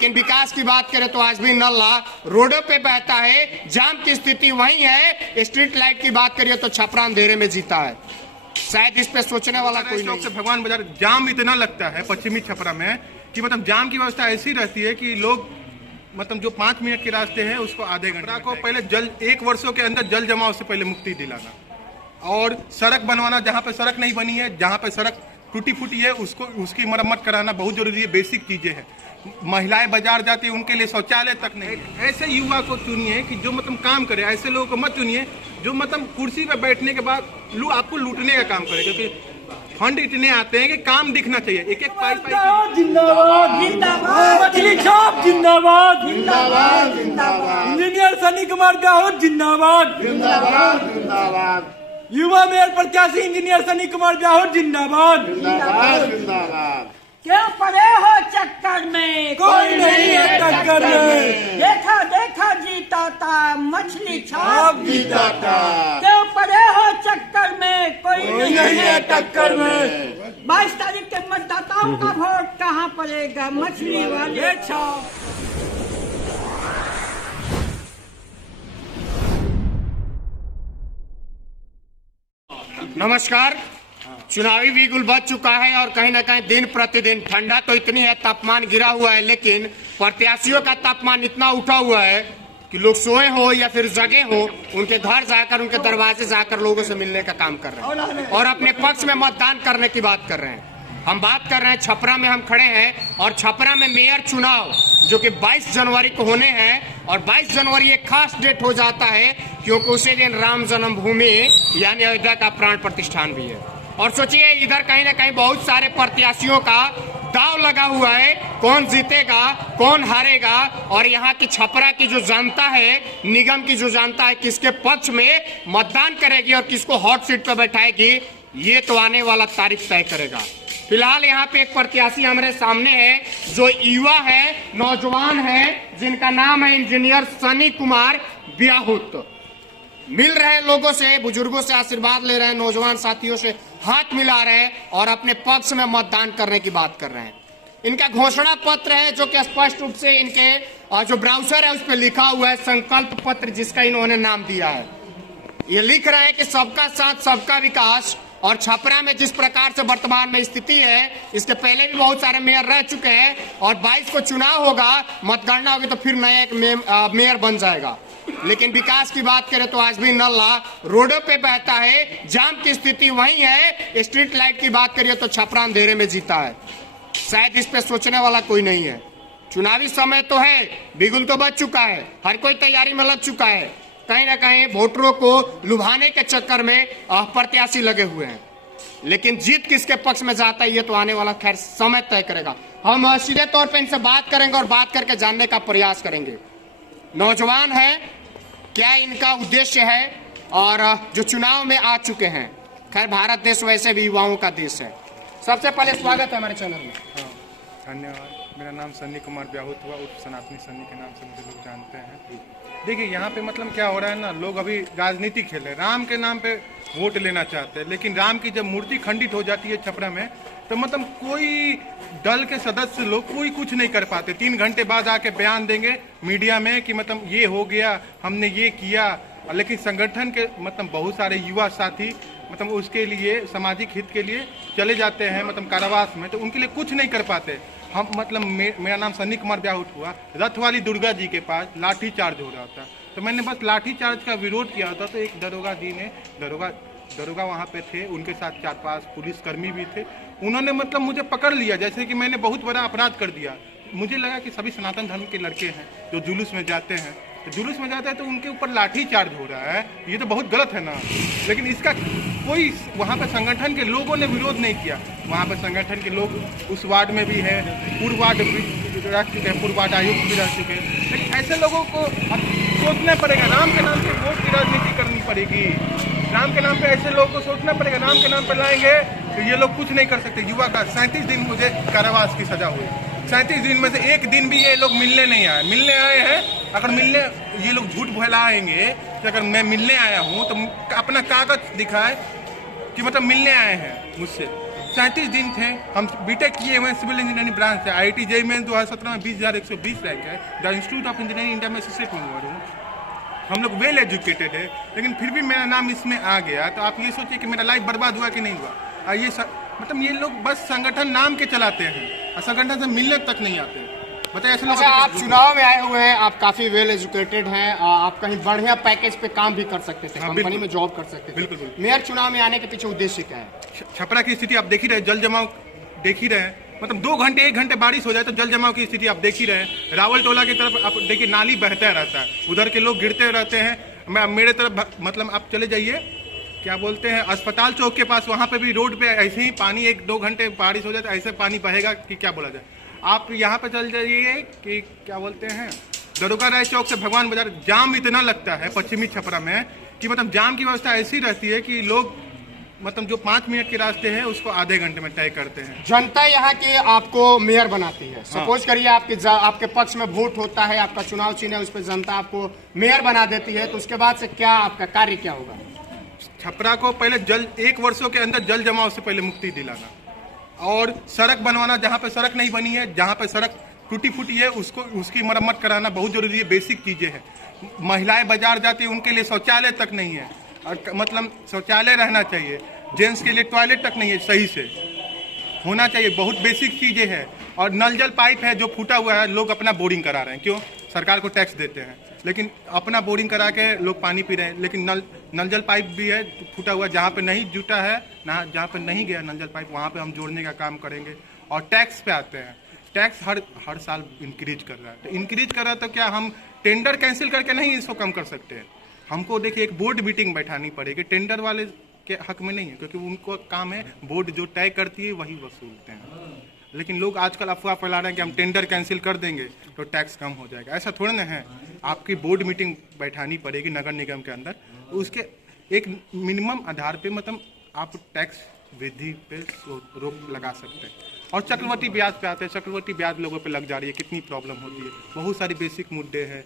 लेकिन विकास की बात करें तो आज भी नल्ला रोडों पे बहता है, जाम की स्थिति वही है। स्ट्रीट लाइट की बात करिए तो छपरा अंधेरे में जीता है। शायद इस पे सोचने वाला कोई नहीं। से भगवान बाजार जाम इतना लगता है पश्चिमी छपरा में कि मतलब जाम की व्यवस्था ऐसी रहती है कि लोग मतलब जो 5 मिनट के रास्ते हैं उसको आधे घंटे को पहले जल 1 वर्षों के अंदर जल जमाव से पहले मुक्ति दिलाना और सड़क बनवाना, जहाँ पे सड़क नहीं बनी है, जहाँ पे सड़क टूटी फूटी है उसको उसकी मरम्मत कराना बहुत जरूरी है। बेसिक चीजें हैं। महिलाएं बाजार जाती है उनके लिए शौचालय तक नहीं। ऐसे युवा को चुनिए कि जो मतलब काम करे, ऐसे लोगों को मत चुनिए जो मतलब कुर्सी पे बैठने के बाद आपको लूटने का काम करे, क्योंकि फंड इतने आते हैं कि काम दिखना चाहिए। एक एक पाई जिंदाबाद जिंदाबाद, मछली छाप जिंदाबाद जिंदाबाद जिंदाबाद, इंजीनियर सनी कुमार ब्याहूत जिंदाबाद जिंदाबाद जिंदाबाद, युवा मेयर प्रत्याशी इंजीनियर सनी कुमार ब्याहूत जिंदाबाद जिंदाबाद जिंदाबाद। क्यों पड़े हो चक्कर में, कोई नहीं है टक्कर में, देखा देखा जीता था मछली छाप जीता था। क्यों पड़े हो चक्कर में, कोई नहीं है टक्कर में। 22 तारीख के मतदाताओं का वोट कहाँ पड़ेगा, मछली वाले छाप। नमस्कार। चुनावी बिगुल बच चुका है और कहीं ना कहीं दिन प्रतिदिन ठंडा तो इतनी है, तापमान गिरा हुआ है, लेकिन प्रत्याशियों का तापमान इतना उठा हुआ है कि लोग सोए हो या फिर जगे हो, उनके घर जाकर उनके दरवाजे जाकर लोगों से मिलने का काम कर रहे हैं और अपने पक्ष में मतदान करने की बात कर रहे हैं। हम बात कर रहे हैं छपरा में हम खड़े हैं और छपरा में मेयर चुनाव जो कि 22 जनवरी को होने हैं और 22 जनवरी एक खास डेट हो जाता है क्योंकि उसी दिन राम जन्मभूमि यानी अयोध्या का प्राण प्रतिष्ठान भी है। और सोचिए इधर कहीं ना कहीं बहुत सारे प्रत्याशियों का दाव लगा हुआ है, कौन जीतेगा कौन हारेगा। और यहाँ की छपरा की जो जनता है, निगम की जो जनता है, किसके पक्ष में मतदान करेगी और किसको हॉट सीट पर बैठाएगी, ये तो आने वाला तारीख तय करेगा। फिलहाल यहाँ पे एक प्रत्याशी हमारे सामने है जो युवा है, नौजवान है, जिनका नाम है इंजीनियर सनी कुमार ब्याहूत। मिल रहे हैं लोगों से, बुजुर्गों से आशीर्वाद ले रहे हैं, नौजवान साथियों से हाथ मिला रहे हैं और अपने पक्ष में मतदान करने की बात कर रहे हैं। इनका घोषणा पत्र है जो कि स्पष्ट रूप से इनके जो ब्राउजर है उस पर लिखा हुआ है संकल्प पत्र, जिसका इन्होंने नाम दिया है। ये लिख रहे हैं कि सबका साथ सबका विकास। और छपरा में जिस प्रकार से वर्तमान में स्थिति है, इसके पहले भी बहुत सारे मेयर रह चुके हैं और 22 को चुनाव होगा, मतगणना होगी तो फिर नया एक मेयर बन जाएगा। लेकिन विकास की बात करें तो आज भी नल्ला रोडों पे बहता है, जाम की स्थिति वही है। स्ट्रीट लाइट की बात करिए तो छपरा अंधेरे में जीता है। शायद इस पे सोचने वाला कोई नहीं है। चुनावी समय तो है, बिगुल तो बच चुका है, हर कोई तैयारी में लग चुका है। कहीं ना कहीं वोटरों को लुभाने के चक्कर में प्रत्याशी लगे हुए हैं, लेकिन जीत किसके पक्ष में जाता है ये तो आने वाला खैर समय तय करेगा। हम सीधे तौर पे इनसे बात करेंगे और बात करके जानने का प्रयास करेंगे। नौजवान है, क्या इनका उद्देश्य है और जो चुनाव में आ चुके हैं। खैर भारत देश वैसे भी युवाओं का देश है। सबसे पहले स्वागत है हमारे चैनल में। धन्यवाद। मेरा नाम सन्नी कुमार ब्याहूत हुआ, उर्फ सनातनी सन्नी के नाम से मुझे लोग जानते हैं। देखिए यहाँ पे मतलब क्या हो रहा है ना, लोग अभी राजनीति खेल रहे हैं, राम के नाम पे वोट लेना चाहते हैं। लेकिन राम की जब मूर्ति खंडित हो जाती है छपरा में तो मतलब कोई दल के सदस्य लोग कोई कुछ नहीं कर पाते। 3 घंटे बाद आके बयान देंगे मीडिया में कि मतलब ये हो गया, हमने ये किया। लेकिन संगठन के मतलब बहुत सारे युवा साथी मतलब उसके लिए सामाजिक हित के लिए चले जाते हैं मतलब कारावास में, तो उनके लिए कुछ नहीं कर पाते। हम मतलब मेरा नाम सन्नी कुमार ब्याहूत हुआ, रथ वाली दुर्गा जी के पास लाठी चार्ज हो रहा था, तो मैंने बस लाठी चार्ज का विरोध किया था। तो एक दरोगा जी ने दरोगा वहाँ पे थे, उनके साथ 4-5 पुलिसकर्मी भी थे। उन्होंने मतलब मुझे पकड़ लिया जैसे कि मैंने बहुत बड़ा अपराध कर दिया। मुझे लगा कि सभी सनातन धर्म के लड़के हैं जो जुलूस में जाते हैं, तो जुलूस में जाते हैं तो उनके ऊपर लाठी चार्ज हो रहा है, ये तो बहुत गलत है ना। लेकिन इसका कोई वहाँ पे संगठन के लोगों ने विरोध नहीं किया। वहाँ पे संगठन के लोग उस वार्ड में भी है, पूर्व वार्ड भी रह चुके हैं, पूर्व वार्ड आयुक्त भी रह चुके हैं। लेकिन ऐसे लोगों को सोचना पड़ेगा, राम के नाम पे वोट की राजनीति करनी पड़ेगी। राम के नाम पे ऐसे लोगों को सोचना पड़ेगा, राम के नाम पे लाएंगे तो ये लोग कुछ नहीं कर सकते। युवा का 37 दिन मुझे कारावास की सजा हुई। 37 दिन में से एक दिन भी ये लोग मिलने नहीं आए। मिलने आए हैं, अगर मिलने ये लोग झूठ फैलाएंगे कि अगर मैं मिलने आया हूँ तो अपना कागज दिखाए कि मतलब मिलने आए हैं मुझसे। 37 दिन थे। हम बीटेक किए हुए सिविल इंजीनियरिंग ब्रांच से। IIT JEE में 2017 में 20,120 रैंक है। The institute of engineering India में एसोसिएट मेंबर हूँ। हम लोग वेल एजुकेटेड है, लेकिन फिर भी मेरा नाम इसमें आ गया। तो आप ये सोचिए कि मेरा लाइफ बर्बाद हुआ कि नहीं हुआ। मतलब ये लोग बस संगठन नाम के चलाते हैं और संगठन से मिलने तक नहीं आते। बताइए ऐसे लोग। अच्छा, आप चुनाव में आए हुए हैं, आप काफी वेल एजुकेटेड हैं, आप कहीं बढ़िया पैकेज पे काम भी कर सकते थे, कंपनी में जॉब कर सकते थे। बिल्कुल। मेयर चुनाव में आने के पीछे उद्देश्य क्या है? छपरा की स्थिति आप देख ही रहे, जल जमाव देख ही रहे। मतलब 2 घंटे 1 घंटे बारिश हो जाए तो जल जमाव की स्थिति आप देख ही रहे। रावल टोला की तरफ आप देखिए, नाली बहता रहता है, उधर के लोग गिरते रहते हैं। मेरे तरफ मतलब आप चले जाइए, क्या बोलते हैं, अस्पताल चौक के पास, वहाँ पे भी रोड पे ऐसे ही पानी 1-2 घंटे बारिश हो जाए तो ऐसे पानी बहेगा कि क्या बोला जाए। आप यहाँ पे चल जाइए कि क्या बोलते हैं, दरोगा राय चौक से भगवान बाजार जाम इतना लगता है पश्चिमी छपरा में कि मतलब जाम की व्यवस्था ऐसी रहती है कि लोग मतलब जो 5 मिनट के रास्ते हैं उसको आधे घंटे में तय करते हैं। जनता यहाँ के आपको मेयर बनाती है। सपोज करिए आपके पक्ष में वोट होता है, आपका चुनाव चिन्ह है, उस पर जनता आपको मेयर बना देती है, तो उसके बाद से क्या आपका कार्य क्या होगा? छपरा को पहले 1 वर्षों के अंदर जल जमाव से पहले मुक्ति दिलाना और सड़क बनवाना। जहाँ पे सड़क नहीं बनी है, जहाँ पे सड़क टूटी फूटी है, उसकी मरम्मत कराना बहुत जरूरी है। बेसिक चीजें हैं। महिलाएं बाजार जाती है, उनके लिए शौचालय तक नहीं है, और मतलब शौचालय रहना चाहिए। जेंट्स के लिए टॉयलेट तक नहीं है, सही से होना चाहिए। बहुत बेसिक चीजें हैं। और नल जल पाइप है जो फूटा हुआ है, लोग अपना बोरिंग करा रहे हैं। क्यों? सरकार को टैक्स देते हैं, लेकिन अपना बोरिंग करा के लोग पानी पी रहे हैं। लेकिन नल जल पाइप भी है फूटा हुआ, जहाँ पे नहीं जुटा है ना, जहाँ पे नहीं गया नल जल पाइप, वहाँ पे हम जोड़ने का काम करेंगे। और टैक्स पे आते हैं, टैक्स हर साल इंक्रीज कर रहा है। तो इंक्रीज कर रहा है तो क्या हम टेंडर कैंसिल करके नहीं इसको कम कर सकते हैं? हमको देखिए एक बोर्ड मीटिंग बैठानी पड़ेगी। टेंडर वाले के हक में नहीं है, क्योंकि उनको काम है, बोर्ड जो तय करती है वही वसूलते हैं। लेकिन लोग आजकल अफवाह फैला रहे हैं कि हम टेंडर कैंसिल कर देंगे तो टैक्स कम हो जाएगा। ऐसा थोड़ा ना है। आपकी बोर्ड मीटिंग बैठानी पड़ेगी नगर निगम के अंदर, उसके एक मिनिमम आधार पे मतलब आप टैक्स वृद्धि पे रोक लगा सकते हैं। और चक्रवर्ती ब्याज पे आते हैं। चक्रवर्ती ब्याज लोगों पे लग जा रही है, कितनी प्रॉब्लम होती है। बहुत सारी बेसिक मुद्दे हैं।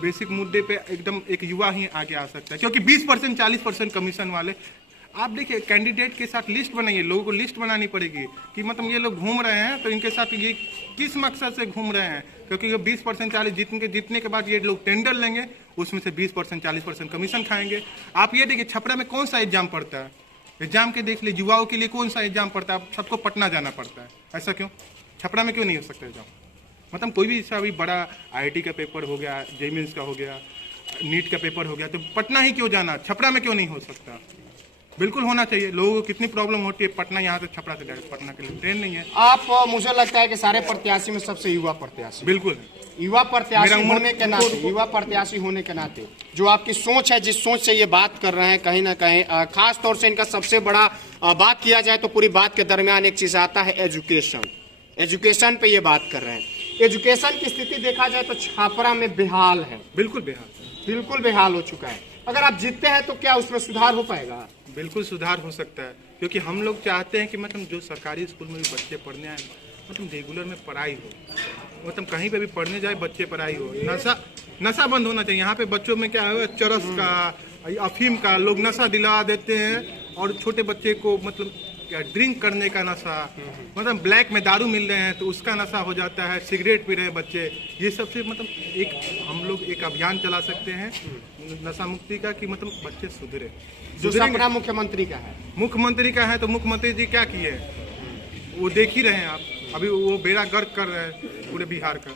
बेसिक मुद्दे पे एकदम एक युवा ही आगे आ सकता है, क्योंकि 20% 40% कमीशन वाले। आप देखिए, कैंडिडेट के साथ लिस्ट बनाइए, लोगों को लिस्ट बनानी पड़ेगी कि मतलब ये लोग घूम रहे हैं तो इनके साथ ये किस मकसद से घूम रहे हैं। क्योंकि ये 20% 40 जीतने के बाद ये लोग टेंडर लेंगे, उसमें से 20% 40% कमीशन खाएंगे। आप ये देखिए, छपरा में कौन सा एग्जाम पड़ता है, एग्जाम के देख लीजिए, युवाओं के लिए कौन सा एग्जाम पड़ता है? सबको पटना जाना पड़ता है। ऐसा क्यों? छपरा में क्यों नहीं हो सकता एग्जाम? मतलब कोई भी ऐसा अभी बड़ा IIT का पेपर हो गया, JEE मेंस का हो गया, नीट का पेपर हो गया, तो पटना ही क्यों जाना? छपरा में क्यों नहीं हो सकता? बिल्कुल होना चाहिए। लोगों को कितनी प्रॉब्लम होती है, पटना यहाँ से छपरा से डायरेक्ट पटना के लिए ट्रेन नहीं है। आप मुझे लगता है कि सारे प्रत्याशी में सबसे युवा प्रत्याशी। बिल्कुल। युवा प्रत्याशी होने के नाते जो आपकी सोच है, जिस सोच से ये बात कर रहे हैं, कहीं ना कहीं खास तौर से इनका सबसे बड़ा बात किया जाए तो पूरी बात के दरमियान एक चीज आता है, एजुकेशन पे ये बात कर रहे हैं। एजुकेशन की स्थिति देखा जाए तो छपरा में बेहाल है। बिल्कुल बेहाल हो चुका है। अगर आप जीतते हैं तो क्या उसमें सुधार हो पाएगा? बिल्कुल सुधार हो सकता है, क्योंकि हम लोग चाहते हैं कि मतलब जो सरकारी स्कूल में भी बच्चे पढ़ने आए, मतलब रेगुलर में पढ़ाई हो, मतलब कहीं पे भी पढ़ने जाए बच्चे पढ़ाई हो। नशा बंद होना चाहिए। यहाँ पे बच्चों में क्या है, चरस का, अफीम का लोग नशा दिला देते हैं, और छोटे बच्चे को मतलब ड्रिंक करने का नशा, मतलब ब्लैक में दारू मिल रहे हैं तो उसका नशा हो जाता है, सिगरेट पी रहे हैं बच्चे। ये सबसे मतलब एक हम लोग एक अभियान चला सकते हैं नशा मुक्ति का, कि मतलब बच्चे सुधरे। जो सपना मुख्यमंत्री का है तो मुख्यमंत्री जी क्या किए वो देख ही रहे हैं आप। अभी वो बेड़ा गर्क कर रहे हैं पूरे बिहार का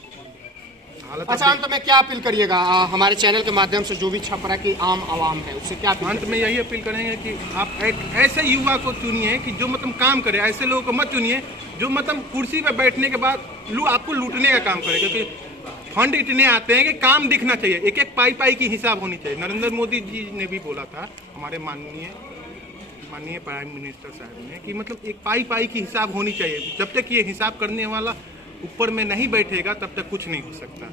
हालत। अच्छा, अंत में क्या अपील करिएगा हमारे चैनल के माध्यम से, जो भी छपरा की आम आवाम है उससे क्या अंत में यही अपील करेंगे कि आप एक ऐसे युवा को चुनिए कि जो मतलब काम करे। ऐसे लोगों को मत चुनिए जो मतलब कुर्सी पे बैठने के बाद आपको लूटने का काम करे, क्योंकि फंड इतने आते हैं कि काम दिखना चाहिए। एक एक पाई की हिसाब होनी चाहिए। नरेंद्र मोदी जी ने भी बोला था, हमारे माननीय प्राइम मिनिस्टर साहब ने, कि मतलब एक पाई की हिसाब होनी चाहिए। जब तक ये हिसाब करने वाला ऊपर में नहीं बैठेगा तब तक कुछ नहीं हो सकता।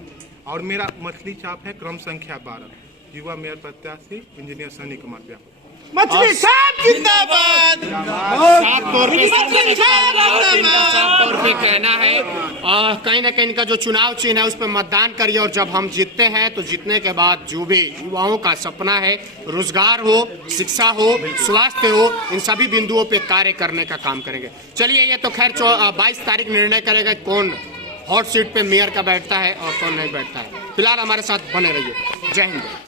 और मेरा मछली छाप है क्रम संख्या 12, युवा मेयर प्रत्याशी इंजीनियर सनी कुमार ब्याहुत। मछली साहब जिंदाबाद। साफ तौर पे कहना है कहीं ना कहीं इनका जो चुनाव चिन्ह है उस पर मतदान करिए, और जब हम जीतते हैं तो जीतने के बाद जो भी युवाओं का सपना है, रोजगार हो, शिक्षा हो, स्वास्थ्य हो, इन सभी बिंदुओं पे कार्य करने का काम करेंगे। चलिए, ये तो खैर 22 तारीख निर्णय करेगा कौन हॉट सीट पे मेयर का बैठता है और कौन नहीं बैठता है। फिलहाल हमारे साथ बने रहिए। जय हिंद।